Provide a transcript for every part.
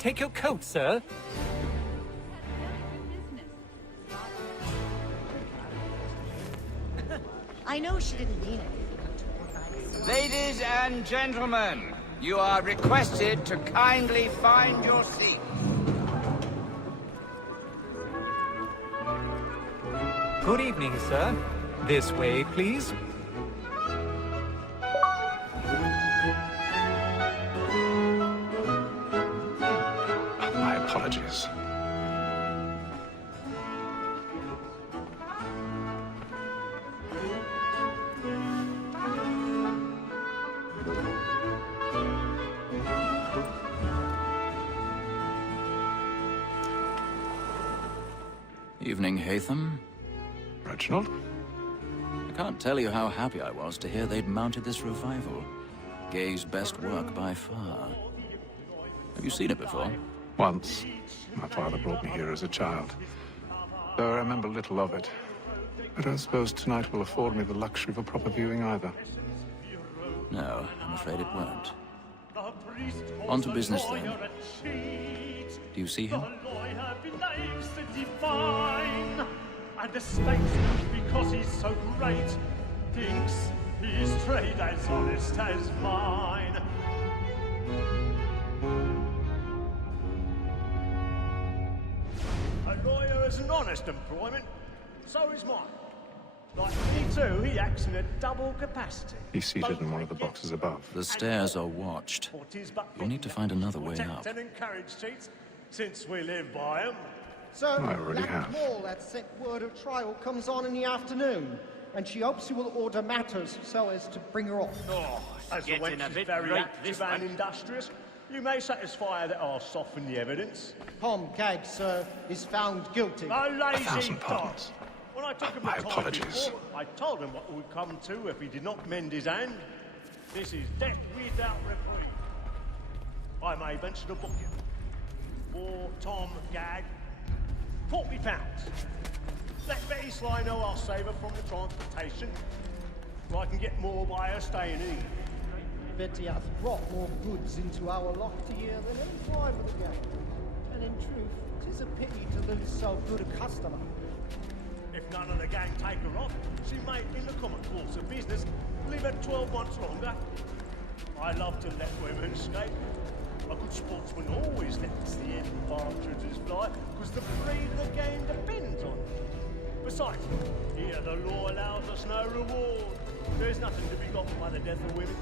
Take your coat, sir. I know she didn't mean it. Ladies and gentlemen, you are requested to kindly find your seats. Good evening, sir. This way, please. My apologies. Evening, Haytham. Reginald? I can't tell you how happy I was to hear they'd mounted this revival. Gay's best work by far. Have you seen it before? Once. My father brought me here as a child. Though I remember little of it. I don't suppose tonight will afford me the luxury of a proper viewing either. No, I'm afraid it won't. On to business then. Do you see him? And the statesman, because he's so great, thinks his trade as honest as mine. A lawyer is an honest employment, so is mine. Like me too, he acts in a double capacity. He's seated in one of the boxes above. The stairs are watched. You'll need to find another way up. And encourage cheats, since we live by 'em. So, I already have. Mall had sent word of trial comes on in the afternoon, and she hopes you will order matters so as to bring her off. Oh, as the wench is very active and industrious, you may satisfy that I'll soften the evidence. Tom Gag, sir, is found guilty. A lazy 1,000 dog. pardons. When I took him My the time apologies. before, I told him what would come to if he did not mend his hand. This is death without reprieve. I may venture to book him. For Tom Gag, £40. Let Betty Sly know I'll save her from the transportation, or I can get more by her staying in. Betty hath brought more goods into our loft here than any time of the game. And in truth, 'tis a pity to lose so good a customer. If none of the gang take her off, she may, in the common course of business, leave her 12 months longer. I love to let women escape. A good sportsman always lets the end partridges fly, because the breed of the game depends on it. Besides, here the law allows us no reward. There's nothing to be got by the death of women,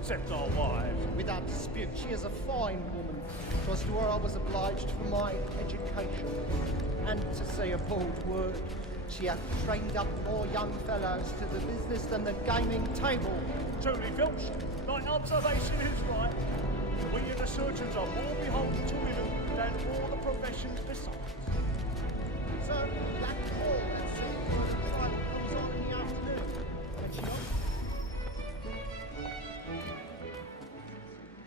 except our wives. Without dispute, she is a fine woman. 'Twas to her I was obliged for my education. And to say a bold word, she hath trained up more young fellows to the business than the gaming table. Truly, Filch, thine observation is right. We and the surgeons are more beholden to women than all the professions besides. So, that call that says the trial comes on in the afternoon. And she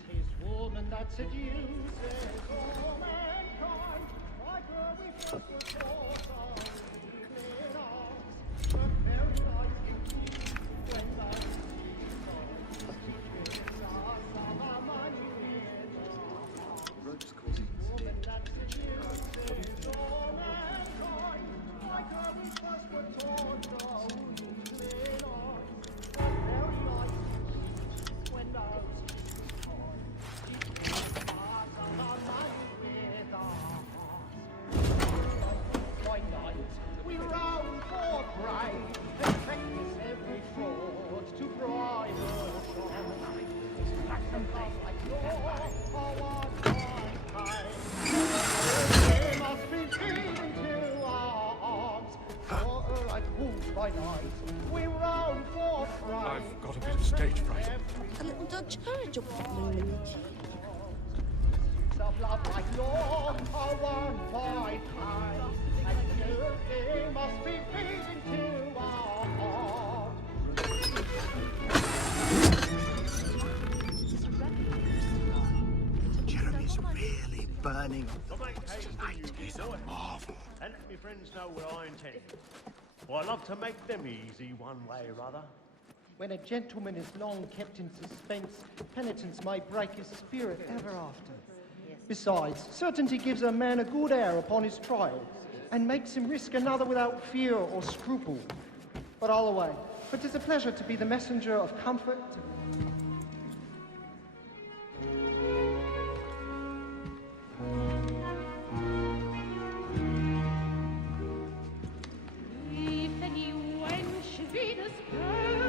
"'Tis woman that seduces all mankind, like her we first were taught our evening arms. The very night indeed, when thou teaches us of our money. Woman that seduces all mankind, like her we first were taught our evening arms. The very night indeed, when thou teaches us of our money with our hearts. By night we round for prey, and practice every fraud to bribe her shine. Passion loves like yours, our mankind. They must be feeding to our arms, for like wolves by night we round for prey. I've got a bit of stage fright. A little Dutch courage of moment. Of love like yours are won by time, and they must be feeding to our heart. Jeremy's really burning on the woods tonight. He's a marvel. And let me friends know what I intend. Well, I love to make them easy one way or other. When a gentleman is long kept in suspense, penitence may break his spirit ever after. Yes, Besides, certainty gives a man a good air upon his trial, and makes him risk another without fear or scruple. But all away, for 'tis a pleasure to be the messenger of comfort.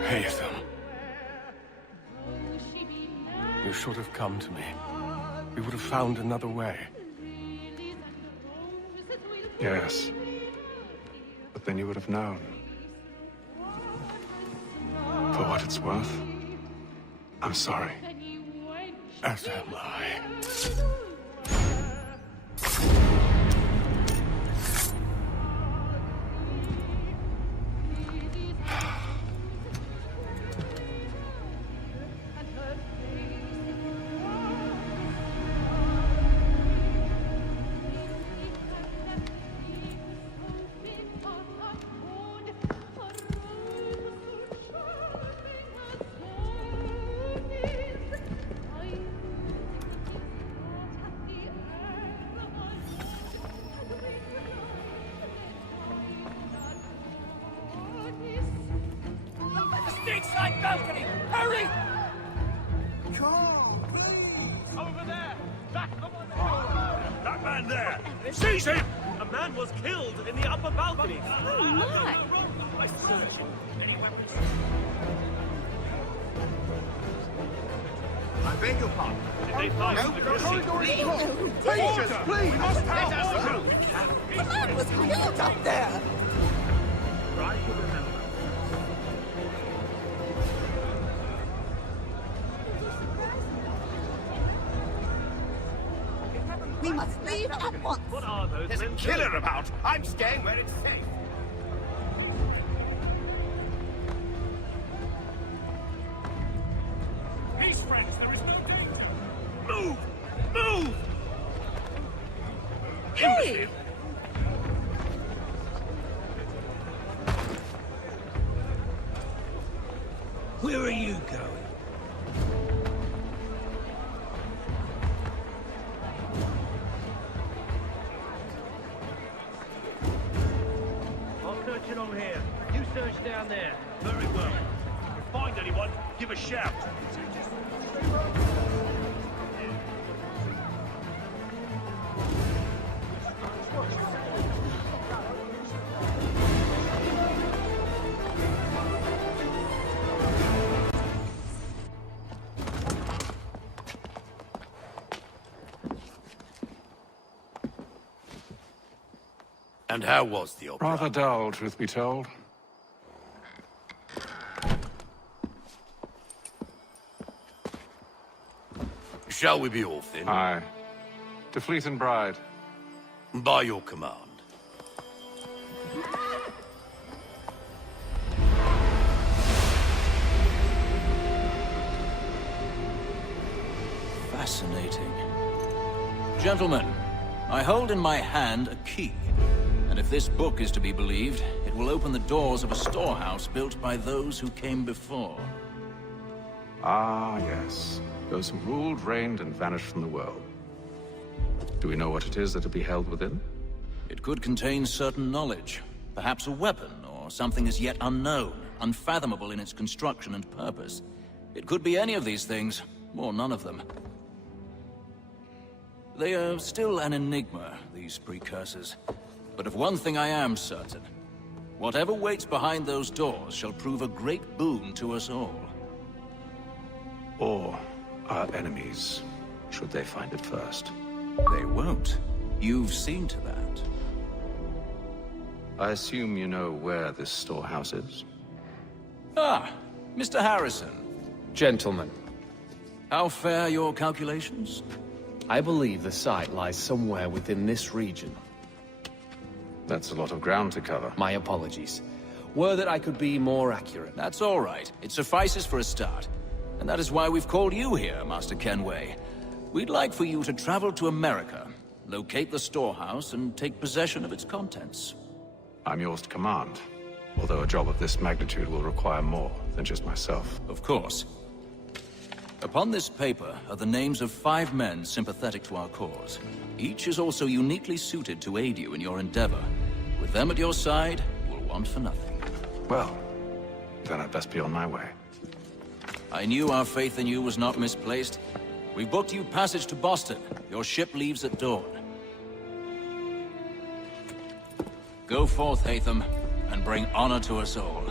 Haytham. You should have come to me. We would have found another way. Yes. But then you would have known. For what it's worth, I'm sorry. As am I. Stateside balcony! Hurry! Over there! That man there! Seize him! A man was killed in the upper balcony. Oh, my! I search him. Any weapons? I beg your pardon. Did they find No, the the corridor is No, closed. dear. Patience, please. We must have order! The man was killed up there! Try to remember. We must leave at once! What are those There's a men killer doing? about. I'm staying where it's safe. Peace, friends, there is no danger. Move! Move! Hey! Where are you going? I'll search along here. You search down there. Very well. If you find anyone, give a shout. And how was the opera? Rather dull, truth be told. Shall we be off then? Aye. To Fleet and Bride. By your command. Fascinating. Gentlemen, I hold in my hand a key. And if this book is to be believed, it will open the doors of a storehouse built by those who came before. Ah, yes. Those who ruled, reigned, and vanished from the world. Do we know what it is that will be held within? It could contain certain knowledge. Perhaps a weapon, or something as yet unknown, unfathomable in its construction and purpose. It could be any of these things, or none of them. They are still an enigma, these precursors. But of one thing I am certain. Whatever waits behind those doors shall prove a great boon to us all. Or our enemies, should they find it first. They won't. You've seen to that. I assume you know where this storehouse is? Ah, Mr. Harrison. Gentlemen, How fare your calculations? I believe the site lies somewhere within this region. That's a lot of ground to cover. My apologies. Were that I could be more accurate. That's all right. It suffices for a start. And that is why we've called you here, Master Kenway. We'd like for you to travel to America, locate the storehouse, and take possession of its contents. I'm yours to command. Although a job of this magnitude will require more than just myself. Of course. Upon this paper are the names of 5 men sympathetic to our cause. Each is also uniquely suited to aid you in your endeavor. With them at your side, you will want for nothing. Well, then I'd best be on my way. I knew our faith in you was not misplaced. We booked you passage to Boston. Your ship leaves at dawn. Go forth, Hatham, and bring honor to us all.